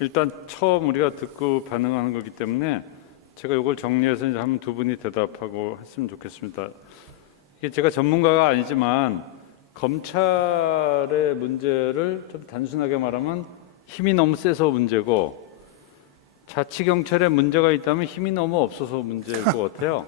일단 처음 우리가 듣고 반응하는 거기 때문에 제가 이걸 정리해서 이제 한 두 분이 대답하고 했으면 좋겠습니다. 이게 제가 전문가가 아니지만 검찰의 문제를 좀 단순하게 말하면 힘이 너무 세서 문제고, 자치경찰에 문제가 있다면 힘이 너무 없어서 문제일 것 같아요.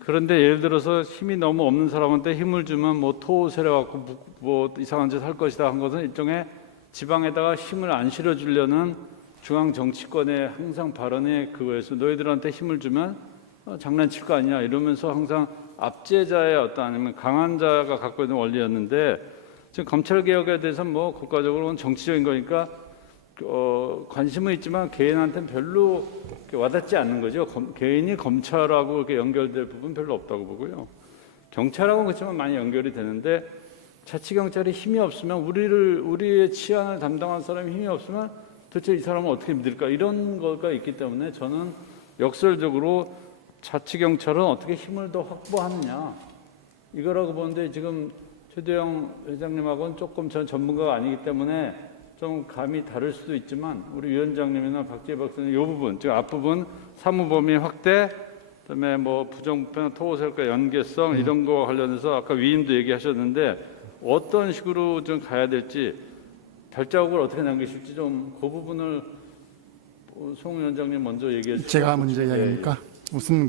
그런데 예를 들어서 힘이 너무 없는 사람한테 힘을 주면 뭐 토세려 갖고 뭐 이상한 짓 할 것이다 한 것은 일종의 지방에다가 힘을 안 실어주려는 중앙 정치권의 항상 발언에 그거에서 너희들한테 힘을 주면 장난칠 거 아니야 이러면서 항상 압제자의 어떤 아니면 강한 자가 갖고 있는 원리였는데, 지금 검찰 개혁에 대해서 뭐 국가적으로는 정치적인 거니까 관심은 있지만 개인한테는 별로 와닿지 않는 거죠. 개인이 검찰하고 이렇게 연결될 부분 별로 없다고 보고요. 경찰하고는 그렇지만 많이 연결이 되는데, 자치경찰이 힘이 없으면 우리의 치안을 담당한 사람이 힘이 없으면 도대체 이 사람을 어떻게 믿을까, 이런 거가 있기 때문에 저는 역설적으로 자치경찰은 어떻게 힘을 더 확보하느냐 이거라고 보는데, 지금 최대영 회장님하고는 조금 전 전문가가 아니기 때문에 좀 감이 다를 수도 있지만 우리 위원장님이나 박지혜 박사님 이 부분, 즉 앞부분 사무범위 확대, 그다음에 뭐 부정부패나 토호설과 연계성 이런 거 관련해서 아까 위임도 얘기하셨는데 어떤 식으로 좀 가야 될지, 발자국을 어떻게 남기실지 좀 그 부분을 송 위원장님 먼저 얘기해 주시죠. 제가 먼저 이야기합니까? 우선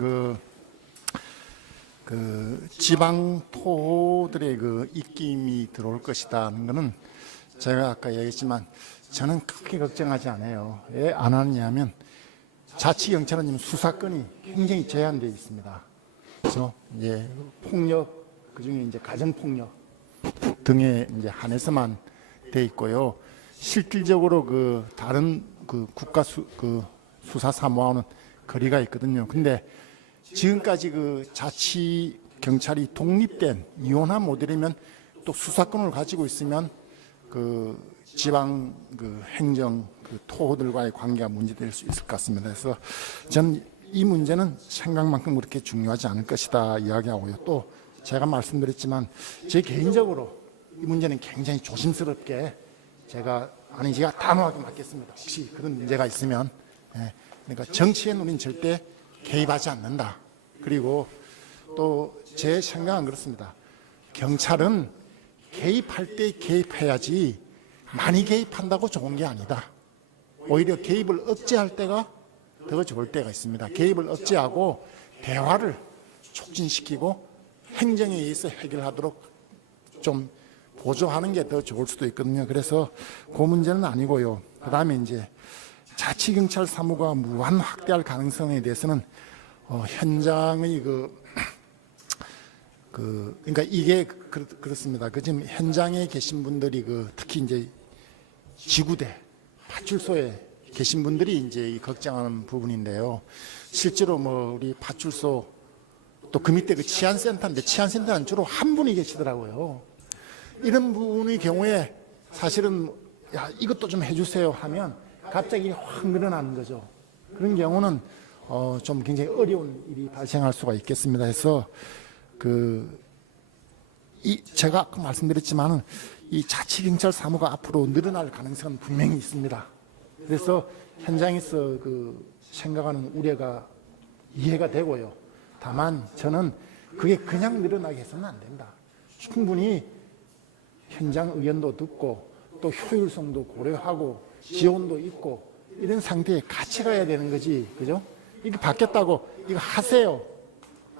지방 토호들의 그 입김이 들어올 것이다는 거는 제가 아까 얘기했지만 저는 크게 걱정하지 않아요. 왜 안 하느냐면 자치경찰은 지금 수사권이 굉장히 제한되어 있습니다. 그래서 이제 폭력, 그중에 이제 가정폭력 등에 이제 한해서만 돼 있고요. 실질적으로 그 다른 그 국가 수사 사무와는 거리가 있거든요. 근데 지금까지 그 자치 경찰이 독립된 이원화 모델이면 또 수사권을 가지고 있으면 그 지방 그 행정 그 토호들과의 관계가 문제될 수 있을 것 같습니다. 그래서 저는 이 문제는 생각만큼 그렇게 중요하지 않을 것이다 이야기하고요. 또 제가 말씀드렸지만 제 개인적으로 이 문제는 굉장히 조심스럽게 제가 아니 제가 단호하게 맡겠습니다. 혹시 그런 문제가 있으면. 그러니까 정치에 우리는 절대 개입하지 않는다. 그리고 또 제 생각은 그렇습니다. 경찰은 개입할 때 개입해야지 많이 개입한다고 좋은 게 아니다. 오히려 개입을 억제할 때가 더 좋을 때가 있습니다. 개입을 억제하고 대화를 촉진시키고 행정에 의해서 해결하도록 좀 보조하는 게 더 좋을 수도 있거든요. 그래서 그 문제는 아니고요. 그 다음에 이제 자치경찰 사무가 무한 확대할 가능성에 대해서는 현장의 그러니까 이게 그렇습니다. 지금 현장에 계신 분들이 특히 이제 지구대 파출소에 계신 분들이 이제 걱정하는 부분인데요. 실제로 뭐 우리 파출소 또 그 밑에 그 치안센터인데 치안센터는 주로 한 분이 계시더라고요. 이런 분의 경우에 사실은 야 이것도 좀 해주세요 하면 갑자기 확 늘어나는 거죠. 그런 경우는 좀 굉장히 어려운 일이 발생할 수가 있겠습니다. 해서 제가 아까 말씀드렸지만은 이 자치경찰 사무가 앞으로 늘어날 가능성은 분명히 있습니다. 그래서 현장에서 생각하는 우려가 이해가 되고요. 다만 저는 그게 그냥 늘어나게 해서는 안 된다. 충분히 현장 의견도 듣고 또 효율성도 고려하고 지원도 있고 이런 상태에 같이 가야 되는 거지, 그죠? 이거 받겠다고 이거 하세요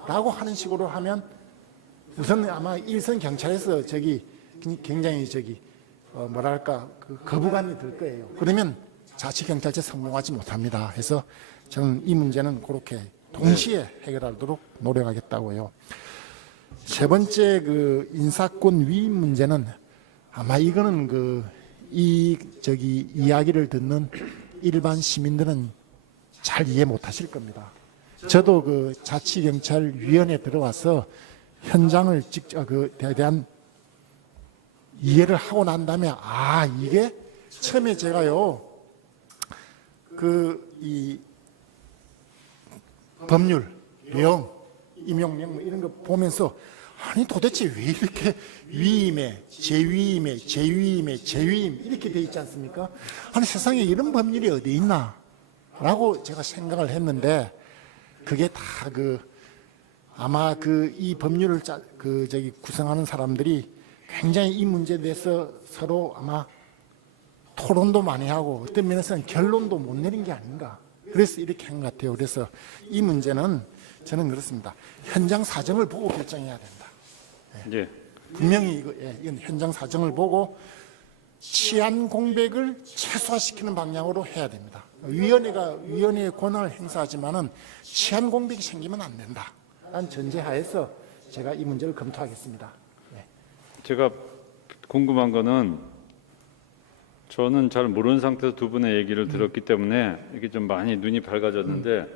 라고 하는 식으로 하면 우선 아마 일선 경찰에서 굉장히 뭐랄까 거부감이 들 거예요. 그러면 자치경찰제 성공하지 못합니다. 해서 저는 이 문제는 그렇게 동시에 해결하도록 노력하겠다고요. 세 번째 인사권 위임 문제는 아마 이거는 이야기를 듣는 일반 시민들은 잘 이해 못하실 겁니다. 저도 자치경찰위원회에 들어와서 현장을 직접 대한 이해를 하고 난 다음에 이게 처음에 제가요 이 법률, 령, 임용명 이런 거 보면서 아니 도대체 왜 이렇게 위임에 재위임에 재위임에 재위임 이렇게 돼 있지 않습니까? 아니 세상에 이런 법률이 어디 있나? 라고 제가 생각을 했는데 그게 다 아마 이 법률을 구성하는 사람들이 굉장히 이 문제에 대해서 서로 아마 토론도 많이 하고 어떤 면에서는 결론도 못 내린 게 아닌가. 그래서 이렇게 한 것 같아요. 그래서 이 문제는 저는 그렇습니다. 현장 사정을 보고 결정해야 된다. 예. 분명히 이건 현장 사정을 보고 치안 공백을 최소화시키는 방향으로 해야 됩니다. 위원회의 권한을 행사하지만은 치안 공백이 생기면 안 된다. 라는 전제하에서 제가 이 문제를 검토하겠습니다. 제가 궁금한 거는 저는 잘 모르는 상태에서 두 분의 얘기를 들었기 때문에 이게 좀 많이 눈이 밝아졌는데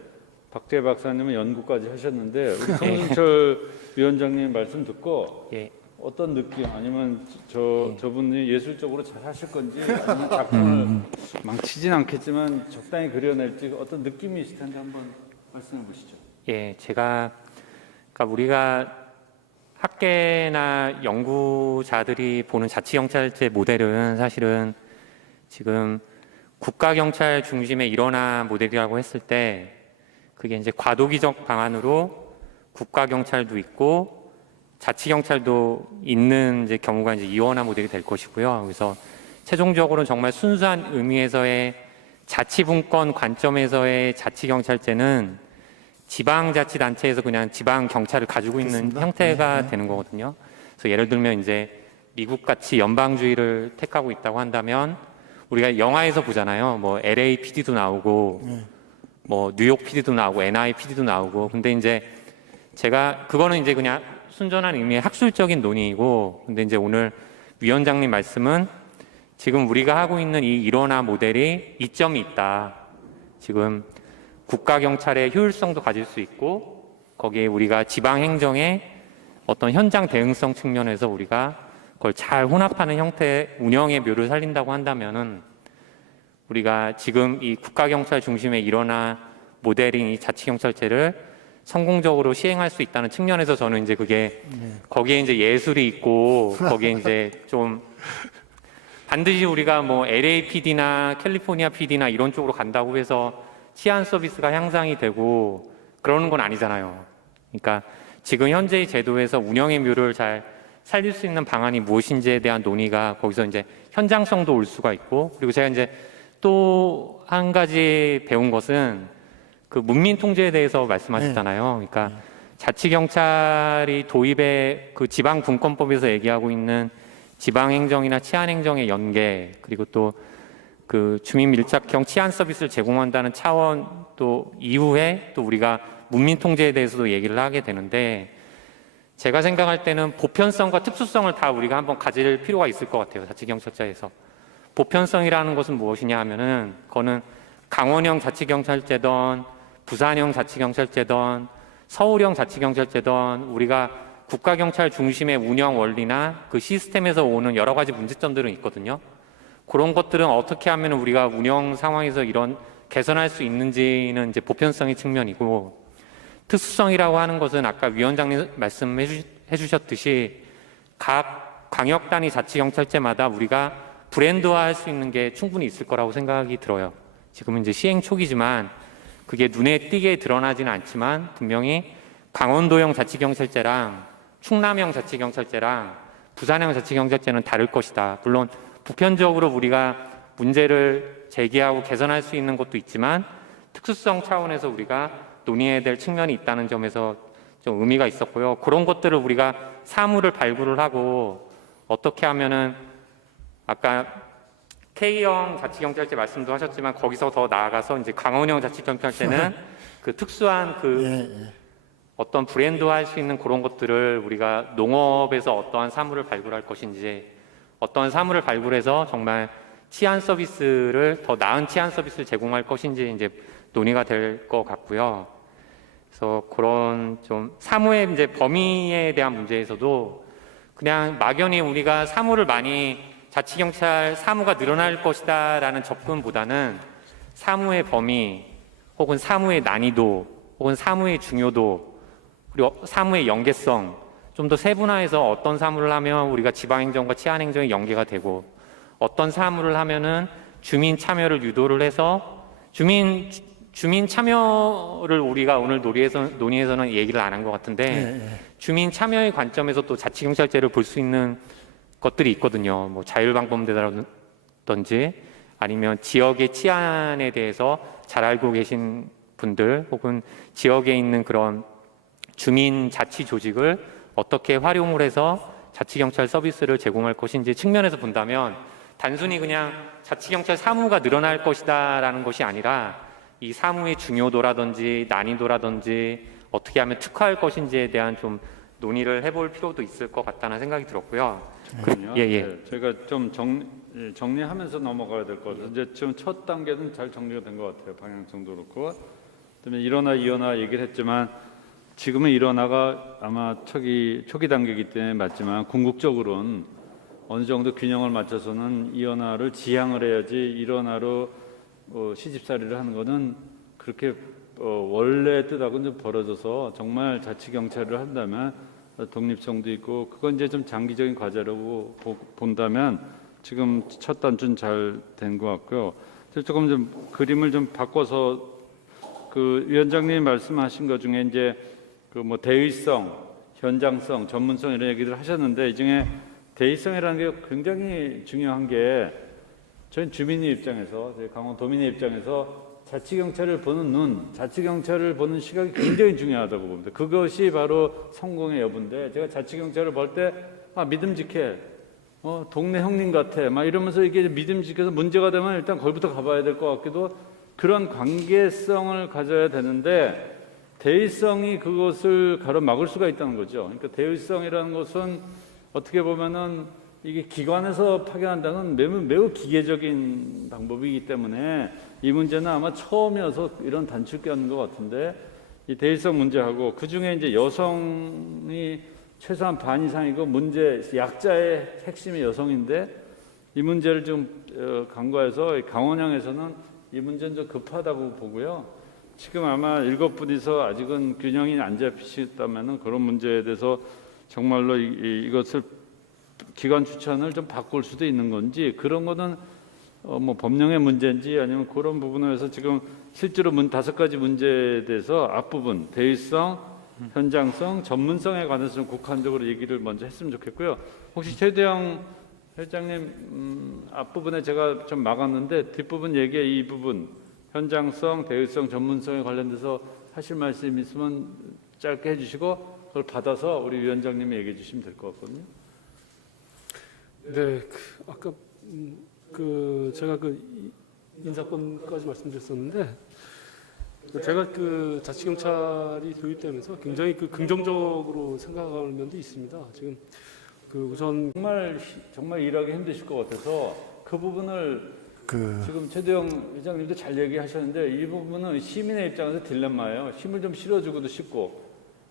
박재 박사님은 연구까지 하셨는데 우리 송승철 위원장님 말씀 듣고 예. 어떤 느낌 아니면 저분이 예술적으로 잘 하실 건지 아니면 작품을 망치진 않겠지만 적당히 그려낼지 어떤 느낌이 있을 텐데 한번 말씀해 보시죠. 예, 그러니까 우리가 학계나 연구자들이 보는 자치경찰제 모델은 사실은 지금 국가경찰 중심의 일원화 모델이라고 했을 때 그게 이제 과도기적 방안으로 국가경찰도 있고 자치경찰도 있는 이제 경우가 이제 이원화 모델이 될 것이고요. 그래서 최종적으로는 정말 순수한 의미에서의 자치분권 관점에서의 자치경찰제는 지방자치단체에서 그냥 지방경찰을 가지고 있는 그렇습니다. 형태가 되는 거거든요. 그래서 예를 들면 이제 미국같이 연방주의를 택하고 있다고 한다면 우리가 영화에서 보잖아요. 뭐 LAPD도 나오고 뭐 뉴욕 PD도 나오고 NIPD도 나오고. 근데 이제 제가 그거는 이제 그냥 순전한 의미의 학술적인 논의이고, 근데 이제 오늘 위원장님 말씀은 지금 우리가 하고 있는 이 일원화 모델이 이점이 있다. 지금 국가경찰의 효율성도 가질 수 있고 거기에 우리가 지방행정의 어떤 현장 대응성 측면에서 우리가 그걸 잘 혼합하는 형태의 운영의 묘를 살린다고 한다면은 우리가 지금 이 국가경찰 중심의 일원화 모델인 이 자치경찰제를 성공적으로 시행할 수 있다는 측면에서 저는 이제 그게 거기에 이제 예술이 있고 거기에 이제 좀 반드시 우리가 뭐 LAPD나 캘리포니아 PD나 이런 쪽으로 간다고 해서 치안 서비스가 향상이 되고 그러는 건 아니잖아요. 그러니까 지금 현재의 제도에서 운영의 묘를 잘 살릴 수 있는 방안이 무엇인지에 대한 논의가 거기서 이제 현장성도 올 수가 있고, 그리고 제가 이제 또 한 가지 배운 것은 그 문민 통제에 대해서 말씀하셨잖아요. 그러니까 자치경찰이 도입의 그 지방분권법에서 얘기하고 있는 지방행정이나 치안행정의 연계, 그리고 또 그 주민 밀착형 치안 서비스를 제공한다는 차원 또 이후에 또 우리가 문민 통제에 대해서도 얘기를 하게 되는데, 제가 생각할 때는 보편성과 특수성을 다 우리가 한번 가질 필요가 있을 것 같아요. 자치경찰제에서. 보편성이라는 것은 무엇이냐 하면은 그거는 강원형 자치경찰제든 부산형 자치경찰제든 서울형 자치경찰제든 우리가 국가경찰 중심의 운영 원리나 그 시스템에서 오는 여러 가지 문제점들은 있거든요. 그런 것들은 어떻게 하면 우리가 운영 상황에서 이런 개선할 수 있는지는 이제 보편성의 측면이고, 특수성이라고 하는 것은 아까 위원장님 말씀해 주셨듯이 각 광역단위 자치경찰제마다 우리가 브랜드화할 수 있는 게 충분히 있을 거라고 생각이 들어요. 지금은 이제 시행 초기지만 그게 눈에 띄게 드러나지는 않지만 분명히 강원도형 자치경찰제랑 충남형 자치경찰제랑 부산형 자치경찰제는 다를 것이다. 물론 보편적으로 우리가 문제를 제기하고 개선할 수 있는 것도 있지만 특수성 차원에서 우리가 논의해야 될 측면이 있다는 점에서 좀 의미가 있었고요. 그런 것들을 우리가 사무를 발굴을 하고 어떻게 하면은 아까 K형 자치경찰제 말씀도 하셨지만 거기서 더 나아가서 이제 강원형 자치경찰제는 그 특수한 그 어떤 브랜드화할 수 있는 그런 것들을 우리가 농업에서 어떠한 사무를 발굴할 것인지, 어떤 사무를 발굴해서 정말 치안 서비스를 더 나은 치안 서비스를 제공할 것인지 이제 논의가 될 것 같고요. 그래서 그런 좀 사무의 이제 범위에 대한 문제에서도 그냥 막연히 우리가 사무를 많이 자치경찰 사무가 늘어날 것이다라는 접근보다는 사무의 범위 혹은 사무의 난이도 혹은 사무의 중요도 그리고 사무의 연계성 좀 더 세분화해서 어떤 사무를 하면 우리가 지방행정과 치안행정이 연계가 되고 어떤 사무를 하면은 주민 참여를 유도를 해서 주민 참여를 우리가 오늘 논의에서는 얘기를 안 한 것 같은데 주민 참여의 관점에서 또 자치경찰제를 볼 수 있는 것들이 있거든요. 뭐 자율방범대라든지 아니면 지역의 치안에 대해서 잘 알고 계신 분들 혹은 지역에 있는 그런 주민 자치 조직을 어떻게 활용을 해서 자치경찰 서비스를 제공할 것인지 측면에서 본다면 단순히 그냥 자치경찰 사무가 늘어날 것이다라는 것이 아니라 이 사무의 중요도라든지 난이도라든지 어떻게 하면 특화할 것인지에 대한 좀 논의를 해볼 필요도 있을 것 같다는 생각이 들었고요. 그럼요. 예. 네, 저희가 좀 정리하면서 넘어가야 될 것 같아요. 이제 지금 첫 단계는 잘 정리가 된 것 같아요. 방향성도 그렇고. 그다음에 일어나 이어나 얘기를 했지만 지금은 일어나가 아마 초기 단계이기 때문에 맞지만 궁극적으로는 어느 정도 균형을 맞춰서는 이어나를 지향을 해야지 일어나로 시집살이를 하는 거는 그렇게 원래 뜻하고는 좀 벌어져서 정말 자치경찰을 한다면 독립성도 있고 그건 이제 좀 장기적인 과제라고 본다면 지금 첫 단추는 잘 된 것 같고요. 조금 좀 그림을 좀 바꿔서 그 위원장님이 말씀하신 것 중에 이제 그 뭐 대의성, 현장성, 전문성 이런 얘기를 하셨는데 이 중에 대의성이라는 게 굉장히 중요한 게 저희 주민의 입장에서 저희 강원도민의 입장에서 자치경찰을 보는 눈, 자치경찰을 보는 시각이 굉장히 중요하다고 봅니다. 그것이 바로 성공의 여부인데 제가 자치경찰을 볼 때 믿음직해, 동네 형님 같아 막 이러면서 이게 믿음직해서 문제가 되면 일단 거기부터 가봐야 될 것 같기도 그런 관계성을 가져야 되는데 대의성이 그것을 가로막을 수가 있다는 거죠. 그러니까 대의성이라는 것은 어떻게 보면은 이게 기관에서 파견한다는 매우 기계적인 방법이기 때문에 이 문제는 아마 처음이어서 이런 단축이 하는 것 같은데 이 대의성 문제하고 그 중에 이제 여성이 최소한 반 이상이고 문제 약자의 핵심이 여성인데 이 문제를 좀 간과해서 강원향에서는 이 문제는 좀 급하다고 보고요. 지금 아마 7분이서 아직은 균형이 안 잡히셨다면은 그런 문제에 대해서 정말로 이것을 기관 추천을 좀 바꿀 수도 있는 건지 그런 거는 뭐 법령의 문제인지 아니면 그런 부분에서 지금 실제로 5가지 문제에 대해서 앞부분 대의성, 현장성, 전문성에 관해서 좀 국한적으로 얘기를 먼저 했으면 좋겠고요. 혹시 최대영 회장님 앞부분에 제가 좀 막았는데 뒷부분 얘기에 이 부분 현장성, 대의성, 전문성에 관련돼서 하실 말씀 있으면 짧게 해주시고 그걸 받아서 우리 위원장님이 얘기해 주시면 될 것 같거든요. 네, 아까 제가 인사권까지 말씀드렸었는데 제가 자치경찰이 도입되면서 굉장히 긍정적으로 생각하는 면도 있습니다. 지금 우선 정말 일하기 힘드실 것 같아서 그 부분을 지금 최대영 회장님도 잘 얘기하셨는데 이 부분은 시민의 입장에서 딜레마예요. 힘을 좀 실어주고도 싶고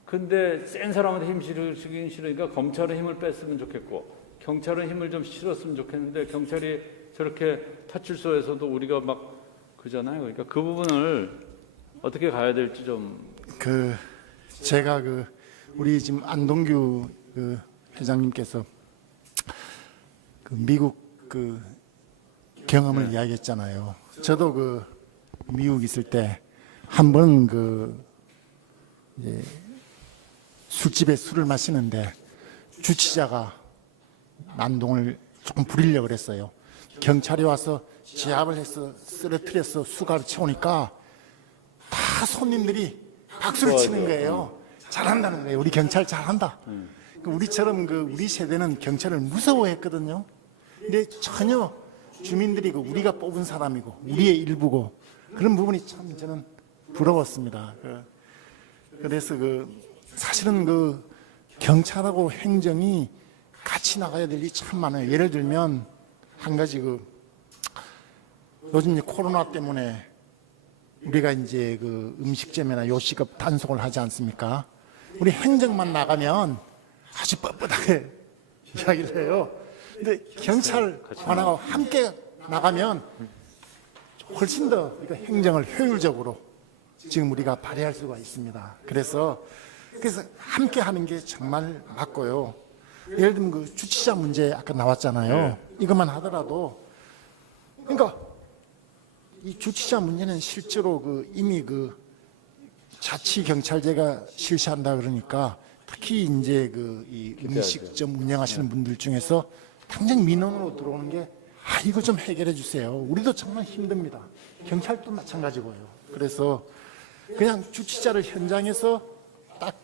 근데 센 사람한테 힘 실으시긴 싫으니까 검찰은 힘을 뺐으면 좋겠고 경찰은 힘을 좀 실었으면 좋겠는데 경찰이 저렇게 파출소에서도 우리가 막 그잖아요. 그러니까 그 부분을 어떻게 가야 될지 좀 제가 우리 지금 안동규 회장님께서 미국 경험을 이야기했잖아요. 저도 미국 있을 때 한 번 술집에 술을 마시는데 주치자가 난동을 조금 부리려고 그랬어요. 경찰이 와서 제압을 해서 쓰러뜨려서 수가를 채우니까 다 손님들이 박수를 치는 거예요. 잘한다는 거예요. 우리 경찰 잘한다. 우리처럼 우리 세대는 경찰을 무서워했거든요. 근데 전혀 주민들이 우리가 뽑은 사람이고 우리의 일부고 그런 부분이 참 저는 부러웠습니다. 그래서 사실은 경찰하고 행정이 같이 나가야 될 일이 참 많아요. 예를 들면 한 가지 요즘 코로나 때문에 우리가 이제 음식점이나 요식업 단속을 하지 않습니까? 우리 행정만 나가면 아주 뻣뻣하게 이야기를 해요. 근데 경찰 관하고 함께 나가면 훨씬 더 행정을 효율적으로 지금 우리가 발휘할 수가 있습니다. 그래서 그래서 함께 하는 게 정말 맞고요. 예를 들면 그 주치자 문제 아까 나왔잖아요. 이것만 하더라도 그러니까 이 주치자 문제는 실제로 그 이미 그 자치경찰제가 실시한다 그러니까 특히 이제 그 이 음식점 운영하시는 분들 중에서 당장 민원으로 들어오는 게 이거 좀 해결해 주세요. 우리도 정말 힘듭니다. 경찰도 마찬가지고요. 그래서 그냥 주치자를 현장에서 딱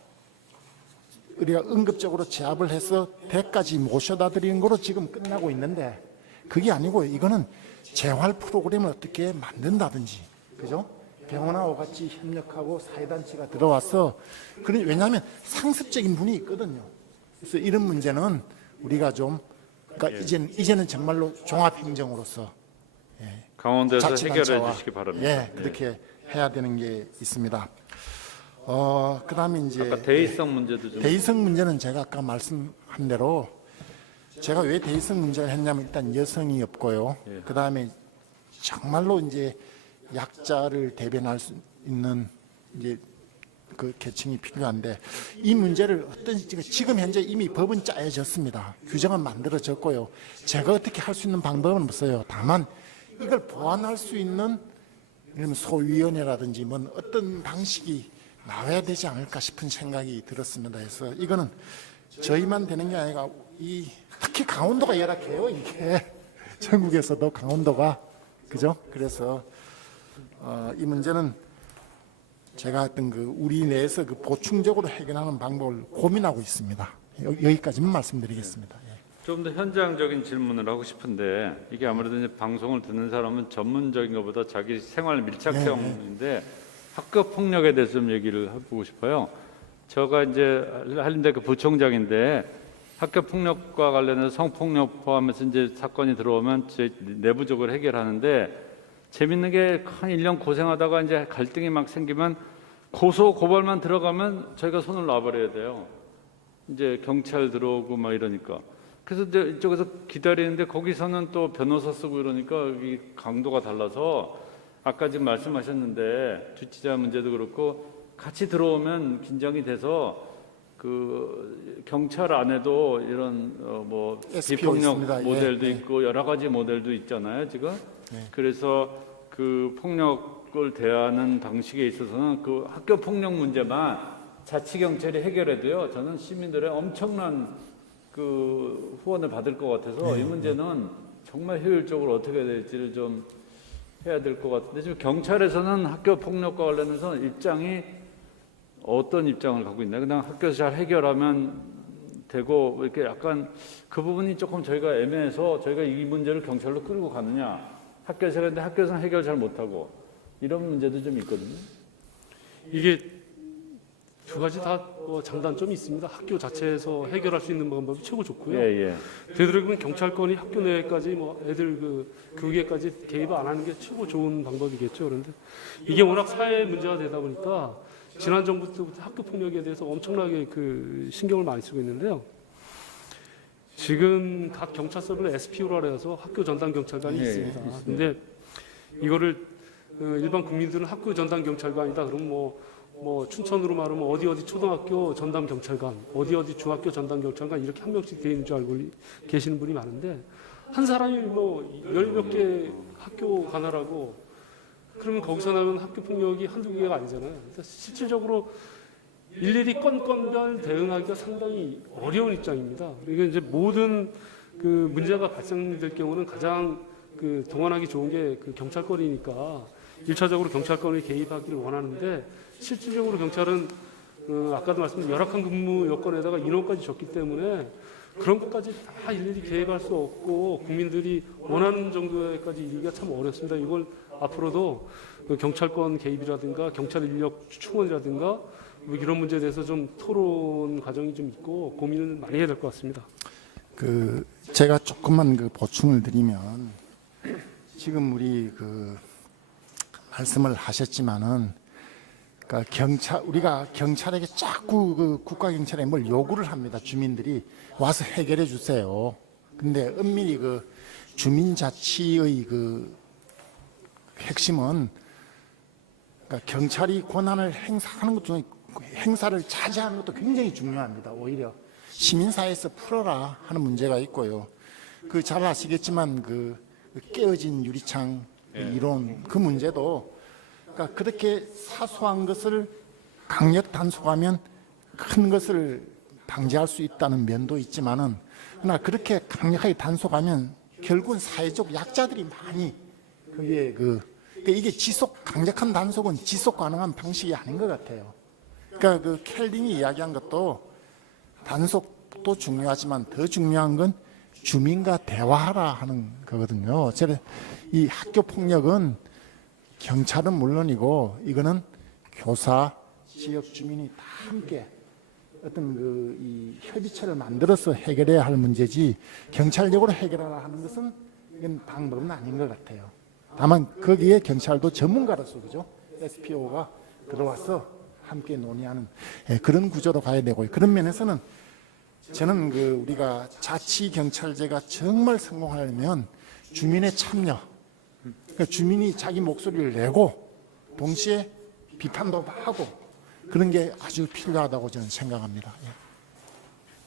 우리가 응급적으로 제압을 해서 대까지 모셔다 드리는 거로 지금 끝나고 있는데 그게 아니고 이거는 재활 프로그램을 어떻게 만든다든지, 그죠? 병원하고 같이 협력하고 사회단체가 들어와서 왜냐하면 상습적인 분이 있거든요. 그래서 이런 문제는 우리가 좀 그러니까 이제는 정말로 종합행정으로서 강원도에서 해결해 자치단체와 주시기 바랍니다. 그렇게 해야 되는 게 있습니다. 그다음에 이제 아까 대의성 문제도 좀 대의성 문제는 제가 아까 말씀한 대로 제가 왜 대의성 문제를 했냐면 일단 여성이 없고요. 그다음에 정말로 이제 약자를 대변할 수 있는 이제 그 계층이 필요한데 이 문제를 지금 현재 이미 법은 짜여졌습니다. 규정은 만들어졌고요. 제가 어떻게 할 수 있는 방법은 없어요. 다만 이걸 보완할 수 있는 이런 소위원회라든지 뭐 어떤 방식이 나와야 되지 않을까 싶은 생각이 들었습니다. 그래서 이거는 저희만 되는 게 아니라 특히 강원도가 열악해요. 이게 전국에서도 강원도가 그죠? 그래서 이 문제는 제가 어떤 그 우리 내에서 그 보충적으로 해결하는 방법을 고민하고 있습니다. 여기까지만 말씀드리겠습니다. 좀 더 현장적인 질문을 하고 싶은데 이게 아무래도 이제 방송을 듣는 사람은 전문적인 것보다 자기 생활 밀착 체험인데 학교 폭력에 대해서 좀 얘기를 해보고 싶어요. 제가 이제 한림대 그 부총장인데 학교 폭력과 관련해서 성폭력 포함해서 이제 사건이 들어오면 제 내부적으로 해결하는데 재밌는 게 한 1년 고생하다가 이제 갈등이 막 생기면 고소 고발만 들어가면 저희가 손을 놔버려야 돼요. 이제 경찰 들어오고 막 이러니까. 그래서 이제 이쪽에서 기다리는데 거기서는 또 변호사 쓰고 이러니까 이 강도가 달라서 아까 지금 말씀하셨는데 주치자 문제도 그렇고 같이 들어오면 긴장이 돼서 그 경찰 안에도 이런 뭐 SPO 비폭력 있습니다. 모델도 있고 여러 가지 모델도 있잖아요 지금. 그래서 그 폭력을 대하는 방식에 있어서는 그 학교 폭력 문제만 자치경찰이 해결해도요 저는 시민들의 엄청난 그 후원을 받을 것 같아서 이 문제는 정말 효율적으로 어떻게 될지를 좀 해야 될 것 같은데 지금 경찰에서는 학교 폭력과 관련해서 입장이 어떤 입장을 갖고 있나요? 그냥 학교에서 잘 해결하면 되고 이렇게 약간 그 부분이 조금 저희가 애매해서 저희가 이 문제를 경찰로 끌고 가느냐 학교에서 그런데 학교에서는 해결 잘 못하고 이런 문제도 좀 있거든요. 이게 두 가지 다 장단점이 있습니다. 학교 자체에서 해결할 수 있는 방법이 최고 좋고요. 예. 되도록이면 경찰권이 학교 내까지 뭐 애들 그 교육에까지 개입 안 하는 게 최고 좋은 방법이겠죠. 그런데 이게 워낙 사회 문제가 되다 보니까 지난 정부 때부터 학교 폭력에 대해서 엄청나게 그 신경을 많이 쓰고 있는데요. 지금 각 경찰서별 SPO라 해서 학교 전담 경찰관이 있습니다. 근데 이거를 일반 국민들은 학교 전담 경찰관이다 그러면 뭐 춘천으로 말하면 어디 초등학교 전담 경찰관, 어디 중학교 전담 경찰관 이렇게 한 명씩 돼 있는 줄 알고 계시는 분이 많은데 한 사람이 뭐 열 몇 개 학교 관할하고 그러면 거기서 나면 학교 폭력이 한두 개가 아니잖아요. 그래서 실질적으로 일일이 건별 대응하기가 상당히 어려운 입장입니다. 이게 이제 모든 그 문제가 발생될 경우는 가장 그 동원하기 좋은 게 그 경찰권이니까 1차적으로 경찰권이 개입하기를 원하는데 실질적으로 경찰은 아까도 말씀드린 열악한 근무 여건에다가 인원까지 적기 때문에 그런 것까지 다 일일이 개입할 수 없고 국민들이 원하는 정도에까지 이기가 참 어렵습니다. 이걸 앞으로도 그 경찰권 개입이라든가 경찰 인력 충원이라든가 뭐 이런 문제에 대해서 좀 토론 과정이 좀 있고 고민을 많이 해야 될 것 같습니다. 그 제가 조금만 그 보충을 드리면 지금 우리 그 말씀을 하셨지만은 그러니까 우리가 경찰에게 자꾸 그 국가 경찰에 뭘 요구를 합니다. 주민들이 와서 해결해 주세요. 근데 엄밀히 그 주민자치의 그 핵심은 그러니까 경찰이 권한을 행사하는 것 중에 행사를 자제하는 것도 굉장히 중요합니다. 오히려 시민사회에서 풀어라 하는 문제가 있고요. 그 잘 아시겠지만 그 깨어진 유리창 이론 그 문제도 그러니까 그렇게 사소한 것을 강력 단속하면 큰 것을 방지할 수 있다는 면도 있지만은 그러나 그렇게 강력하게 단속하면 결국은 사회적 약자들이 많이 그게 그러니까 이게 강력한 단속은 지속 가능한 방식이 아닌 것 같아요. 그러니까 그 켈링이 이야기한 것도 단속도 중요하지만 더 중요한 건 주민과 대화하라 하는 거거든요. 이 학교 폭력은 경찰은 물론이고 이거는 교사, 지역 주민이 다 함께 어떤 이 협의체를 만들어서 해결해야 할 문제지 경찰력으로 해결하라 하는 것은 이건 방법은 아닌 것 같아요. 다만 거기에 경찰도 전문가로서 그죠? SPO가 들어와서 함께 논의하는 그런 구조로 가야 되고 그런 면에서는 저는 우리가 자치 경찰제가 정말 성공하려면 주민의 참여, 그러니까 주민이 자기 목소리를 내고 동시에 비판도 하고 그런 게 아주 필요하다고 저는 생각합니다.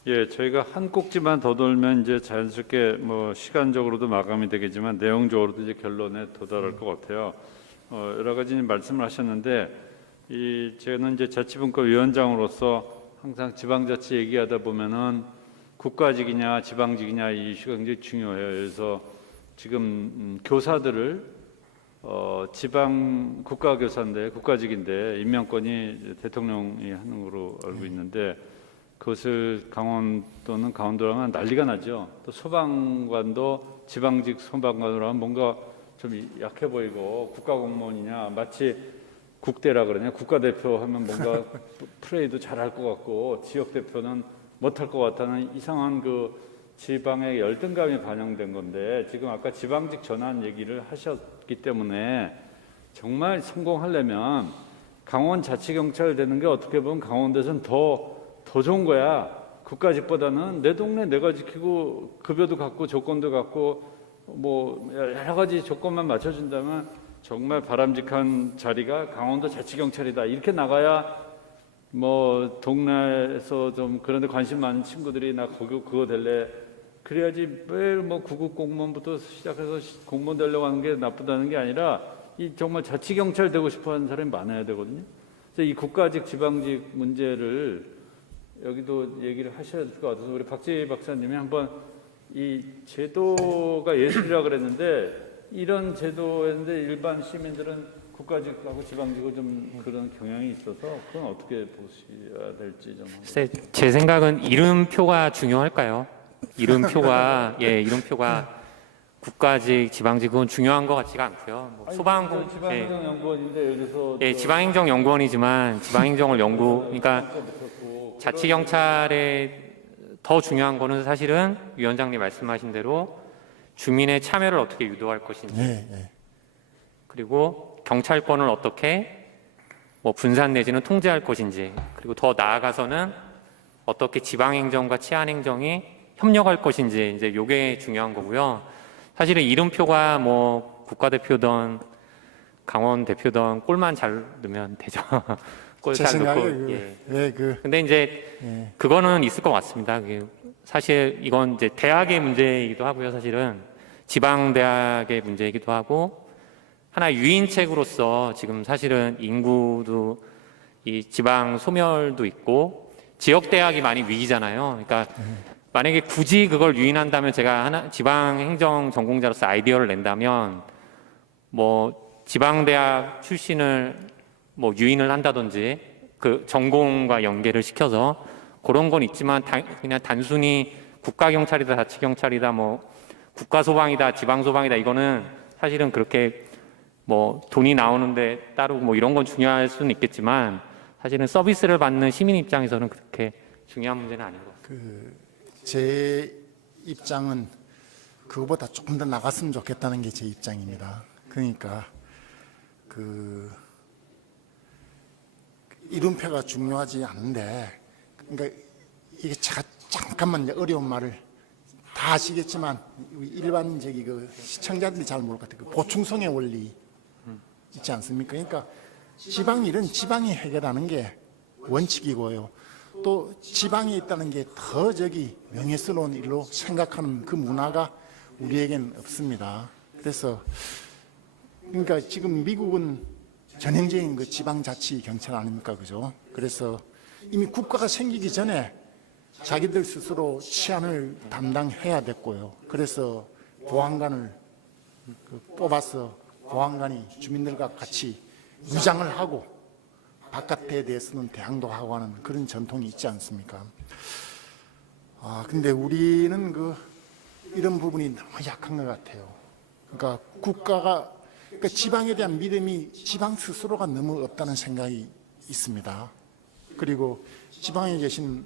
예, 저희가 한 꼭지만 더 돌면 이제 자연스럽게 뭐 시간적으로도 마감이 되겠지만 내용적으로도 이제 결론에 도달할 것 같아요. 여러 가지 말씀을 하셨는데 저는 이제 자치분과위원장으로서 항상 지방자치 얘기하다 보면은 국가직이냐 지방직이냐 이 이슈가 굉장히 중요해요. 그래서 지금 교사들을 지방 국가교사인데 국가직인데 임명권이 대통령이 하는 걸로 알고 있는데 그것을 강원도는 강원도로 하면 난리가 나죠. 또 소방관도 지방직 소방관으로 하면 뭔가 좀 약해 보이고 국가공무원이냐 마치 국대라 그러냐 국가대표 하면 뭔가 프레이도 잘할 것 같고 지역대표는 못할 것 같다는 이상한 지방의 열등감이 반영된 건데 지금 아까 지방직 전환 얘기를 하셨기 때문에 정말 성공하려면 강원자치경찰 되는 게 어떻게 보면 강원도에서는 더 좋은 거야. 국가직보다는 내 동네 내가 지키고 급여도 갖고 조건도 갖고 뭐 여러 가지 조건만 맞춰준다면 정말 바람직한 자리가 강원도 자치경찰이다. 이렇게 나가야 뭐 동네에서 좀 그런데 관심 많은 친구들이 나 그거 될래. 그래야지 매일 뭐 구급 공무원부터 시작해서 공무원 되려고 하는 게 나쁘다는 게 아니라 이 정말 자치경찰 되고 싶어하는 사람이 많아야 되거든요. 그래서 이 국가직 지방직 문제를 여기도 얘기를 하셔야 될 것 같아서 우리 박지 박사님이 한번 이 제도가 예술이라 그랬는데 이런 제도였는데 일반 시민들은 국가직하고 지방직을 좀 그런 경향이 있어서 그건 어떻게 보셔야 될지 좀. 글쎄, 제 생각은 이름표가 중요할까요? 이름표가 이름표가 국가직, 지방직 그건 중요한 것 같지가 않고요. 뭐 소방공 지방행정연구원인데 여기서 지방행정연구원이지만 지방행정을 그러니까 자치경찰에 더 중요한 거는 사실은 위원장님 말씀하신 대로 주민의 참여를 어떻게 유도할 것인지 그리고 경찰권을 어떻게 뭐 분산 내지는 통제할 것인지 그리고 더 나아가서는 어떻게 지방행정과 치안행정이 협력할 것인지 이제 요게 중요한 거고요. 사실은 이름표가 뭐 국가대표든 강원 대표든 골만 잘 넣으면 되죠. 골 잘 넣고. 근데 이제 그거는 있을 것 같습니다. 사실 이건 이제 대학의 문제이기도 하고요. 사실은 지방 대학의 문제이기도 하고 하나 유인책으로서 지금 사실은 인구도 이 지방 소멸도 있고 지역 대학이 많이 위기잖아요. 그러니까 만약에 굳이 그걸 유인한다면 제가 하나 지방 행정 전공자로서 아이디어를 낸다면 뭐 지방 대학 출신을 뭐 유인을 한다든지 그 전공과 연계를 시켜서 그런 건 있지만 그냥 단순히 국가경찰이다 자치경찰이다 뭐 국가소방이다 지방소방이다 이거는 사실은 그렇게 뭐 돈이 나오는데 따로 뭐 이런 건 중요할 수는 있겠지만 사실은 서비스를 받는 시민 입장에서는 그렇게 중요한 문제는 아닌 것 같습니다. 제 입장은 그거보다 조금 더 나갔으면 좋겠다는 게 제 입장입니다. 그러니까 이름표가 중요하지 않은데 그러니까 이게 제가 잠깐만 어려운 말을 다 아시겠지만 일반적인 시청자들이 잘 모를 것 같아요. 보충성의 원리 있지 않습니까? 그러니까 지방 일은 지방이 해결하는 게 원칙이고요. 또 지방에 있다는 게 더 명예스러운 일로 생각하는 그 문화가 우리에겐 없습니다. 그래서 그러니까 지금 미국은 전형적인 그 지방자치 경찰 아닙니까, 그죠? 그래서 이미 국가가 생기기 전에 자기들 스스로 치안을 담당해야 됐고요. 그래서 보안관을 뽑아서 보안관이 주민들과 같이 무장을 하고 바깥에 대해서는 대항도 하고 하는 그런 전통이 있지 않습니까? 근데 우리는 이런 부분이 너무 약한 것 같아요. 그러니까 그러니까 지방에 대한 믿음이 지방 스스로가 너무 없다는 생각이 있습니다. 그리고 지방에 계신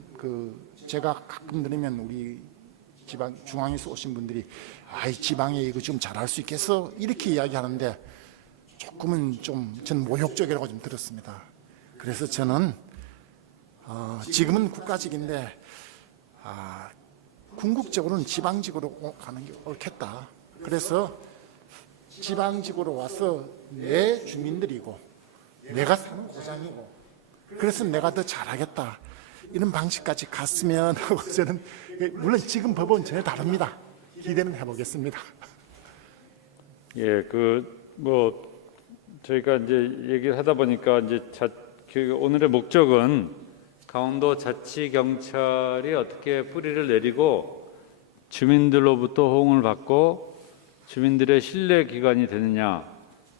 제가 가끔 들으면 우리 중앙에서 오신 분들이 지방에 이거 좀 잘할 수 있겠어? 이렇게 이야기하는데 조금은 전 모욕적이라고 좀 들었습니다. 그래서 저는 지금은 국가직인데 궁극적으로는 지방직으로 가는 게 옳겠다. 그래서 지방직으로 와서 내 주민들이고 내가 사는 고장이고 그래서 내가 더 잘하겠다. 이런 방식까지 갔으면 하고 저는 물론 지금 법은 전혀 다릅니다. 기대는 해보겠습니다. 예, 저희가 이제 얘기를 하다 보니까 이제 오늘의 목적은 강원도 자치경찰이 어떻게 뿌리를 내리고 주민들로부터 호응을 받고 주민들의 신뢰 기관이 되느냐,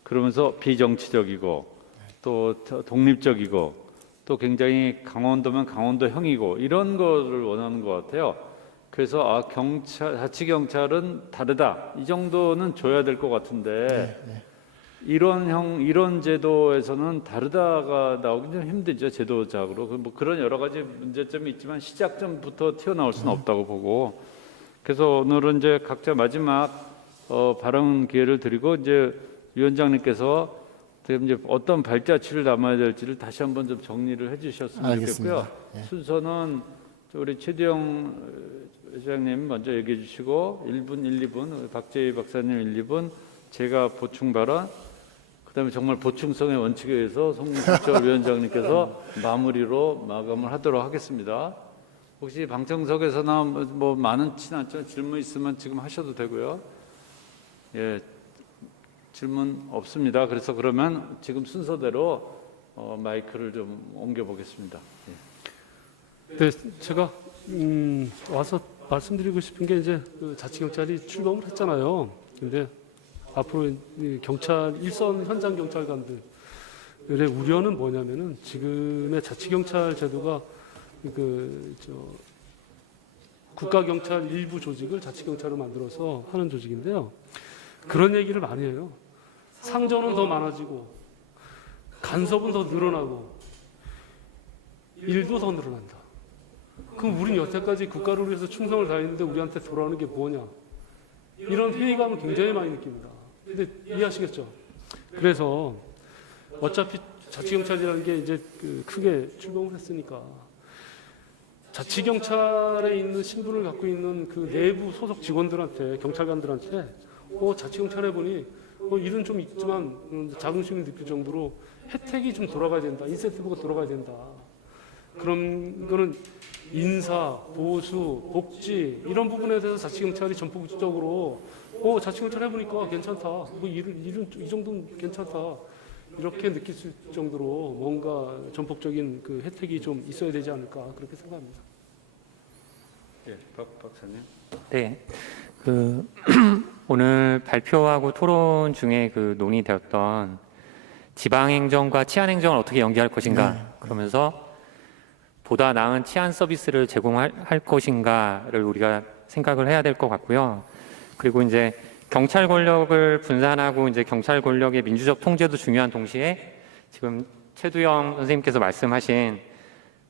그러면서 비정치적이고 또 독립적이고 또 굉장히 강원도면 강원도형이고 이런 거를 원하는 것 같아요. 그래서 자치경찰은 다르다, 이 정도는 줘야 될 것 같은데 이런 제도에서는 다르다가 나오기 좀 힘들죠, 제도적으로. 그런 여러 가지 문제점이 있지만 시작점부터 튀어나올 수는 없다고 보고, 그래서 오늘은 이제 각자 마지막 발언 기회를 드리고 이제 위원장님께서 이제 어떤 발자취를 남아야 될지를 다시 한번 좀 정리를 해주셨으면 알겠습니다. 좋겠고요. 순서는 우리 최두영 회장님 먼저 얘기해 주시고 1분, 1, 2분, 박재희 박사님 1, 2분, 제가 보충 발언, 그다음에 정말 보충성의 원칙에 의해서 송국철 위원장님께서 마무리로 마감을 하도록 하겠습니다. 혹시 방청석에서나 뭐 많지는 않지만 질문 있으면 지금 하셔도 되고요. 예, 질문 없습니다. 그래서 그러면 지금 순서대로 마이크를 좀 옮겨 보겠습니다. 예. 네, 제가 와서 말씀드리고 싶은 게 이제 자치경찰이 출범을 했잖아요. 근데 앞으로 이 경찰 일선 현장 경찰관들의 우려는 뭐냐면은 지금의 자치경찰 제도가 국가경찰 일부 조직을 자치경찰로 만들어서 하는 조직인데요. 그런 얘기를 많이 해요. 상전은 더 많아지고 간섭은 더 늘어나고 일도 더 늘어난다. 그럼 우린 여태까지 국가를 위해서 충성을 다했는데 우리한테 돌아오는 게 뭐냐? 이런 회의감을 굉장히 많이 느낍니다. 근데 이해하시겠죠? 그래서 어차피 자치경찰이라는 게 이제 크게 출범을 했으니까 자치경찰에 있는 신분을 갖고 있는 그 내부 소속 직원들한테, 경찰관들한테 자치경찰 해보니 일은 좀 있지만 자긍심을 느낄 정도로 혜택이 좀 돌아가야 된다. 인센티브가 돌아가야 된다. 그런 거는 인사, 보수, 복지 이런 부분에 대해서 자치경찰이 전폭적으로 자치경찰 해보니까 괜찮다. 일은 이 정도는 괜찮다. 이렇게 느낄 수 있을 정도로 뭔가 전폭적인 그 혜택이 좀 있어야 되지 않을까 그렇게 생각합니다. 예, 박 박사님. 네, 오늘 발표하고 토론 중에 논의되었던 지방행정과 치안행정을 어떻게 연계할 것인가, 그러면서 보다 나은 치안 서비스를 제공할 것인가를 우리가 생각을 해야 될 것 같고요. 그리고 이제 경찰 권력을 분산하고 이제 경찰 권력의 민주적 통제도 중요한 동시에 지금 최두영 선생님께서 말씀하신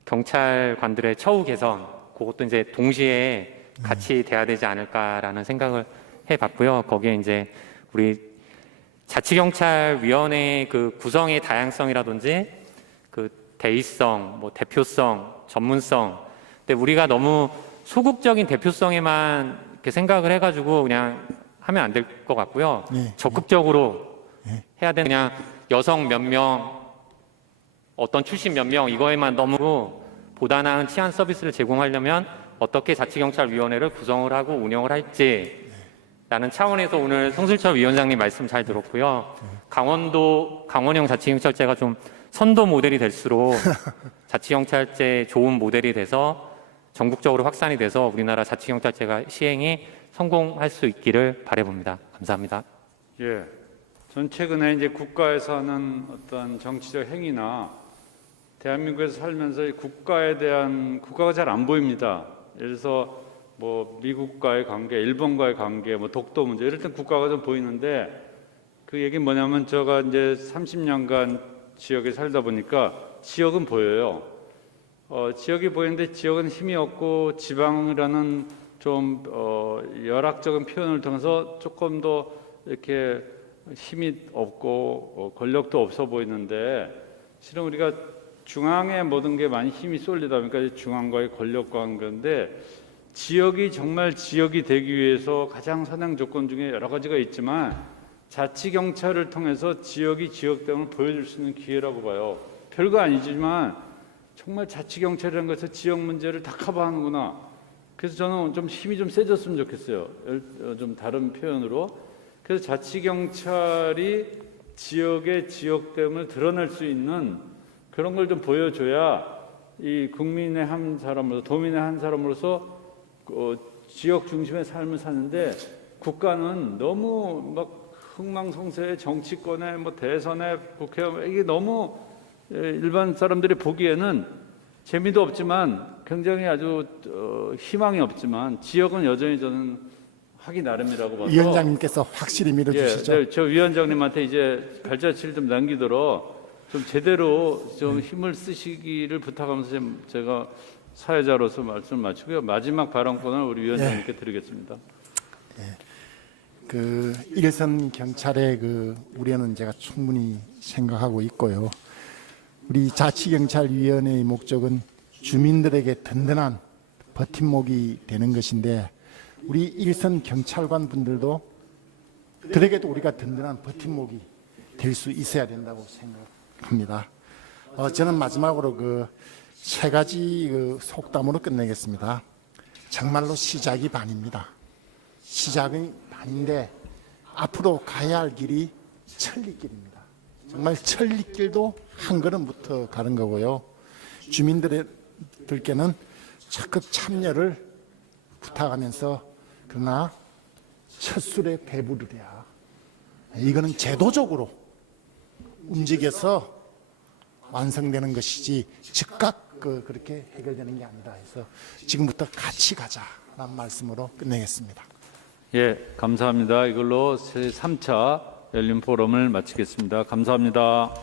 경찰관들의 처우 개선, 그것도 이제 동시에 같이 돼야 되지 않을까라는 생각을 해봤고요. 거기에 이제 우리 자치경찰위원회의 구성의 다양성이라든지 대의성, 대표성, 전문성. 근데 우리가 너무 소극적인 대표성에만 이렇게 생각을 해가지고 그냥 하면 안 될 것 같고요. 적극적으로 해야 되는, 그냥 여성 몇 명 어떤 출신 몇 명 이거에만 너무 보다 나은 치안 서비스를 제공하려면 어떻게 자치경찰위원회를 구성을 하고 운영을 할지 라는 차원에서 오늘 성슬철 위원장님 말씀 잘 들었고요. 강원형 자치경찰제가 좀 선도 모델이 될수록 자치경찰제 좋은 모델이 돼서 전국적으로 확산이 돼서 우리나라 자치경찰제가 시행이 성공할 수 있기를 바라봅니다. 감사합니다. 예. 전 최근에 이제 국가에서 하는 어떤 정치적 행위나 대한민국에서 살면서 이 국가에 대한 국가가 잘 안 보입니다. 예를 들어서 뭐 미국과의 관계, 일본과의 관계, 뭐 독도 문제 이럴 땐 국가가 좀 보이는데 그 얘기는 뭐냐면 제가 이제 30년간 지역에 살다 보니까 지역은 보여요. 지역이 보이는데 지역은 힘이 없고 지방이라는 좀 열악적인 표현을 통해서 조금 더 이렇게 힘이 없고 권력도 없어 보이는데 실은 우리가 중앙에 모든 게 많이 힘이 쏠리다 보니까 중앙과의 권력 관계인데 지역이 정말 지역이 되기 위해서 가장 선행 조건 중에 여러 가지가 있지만 자치경찰을 통해서 지역이 지역됨을 보여줄 수 있는 기회라고 봐요. 별거 아니지만 정말 자치경찰이라는 것에서 지역 문제를 다 커버하는구나. 그래서 저는 좀 힘이 좀 세졌으면 좋겠어요. 좀 다른 표현으로. 그래서 자치경찰이 지역의 지역됨을 드러낼 수 있는 그런 걸 좀 보여줘야 이 국민의 한 사람으로서 도민의 한 사람으로서 지역 중심의 삶을 사는데 국가는 너무 막 흥망성쇠의 정치권에 뭐 대선에 국회 이게 너무 일반 사람들이 보기에는 재미도 없지만 굉장히 아주 희망이 없지만 지역은 여전히 저는 하기 나름이라고 봐서 위원장님께서 확실히 밀어주시죠. 예, 저 위원장님한테 이제 발자취를 좀 남기도록 좀 제대로 좀 힘을 쓰시기를 부탁하면서 제가 사회자로서 말씀을 마치고요. 마지막 발언권을 우리 위원장님께 드리겠습니다. 그 일선 경찰의 그 우려는 제가 충분히 생각하고 있고요. 우리 자치경찰위원회의 목적은 주민들에게 든든한 버팀목이 되는 것인데 우리 일선 경찰관 분들도 그에게도 우리가 든든한 버팀목이 될 수 있어야 된다고 생각합니다. 저는 마지막으로 그 세 가지 그 속담으로 끝내겠습니다. 정말로 시작이 반입니다. 시작은 반인데 앞으로 가야 할 길이 천리길입니다. 정말 천리길도 한 걸음부터 가는 거고요. 주민들께는 적극 참여를 부탁하면서 그러나 첫술에 배부를 해야 이거는 제도적으로 움직여서 완성되는 것이지 즉각 그렇게 해결되는 게 아니다 해서 지금부터 같이 가자라는 말씀으로 끝내겠습니다. 예, 감사합니다. 이걸로 제 3차 열린 포럼을 마치겠습니다. 감사합니다.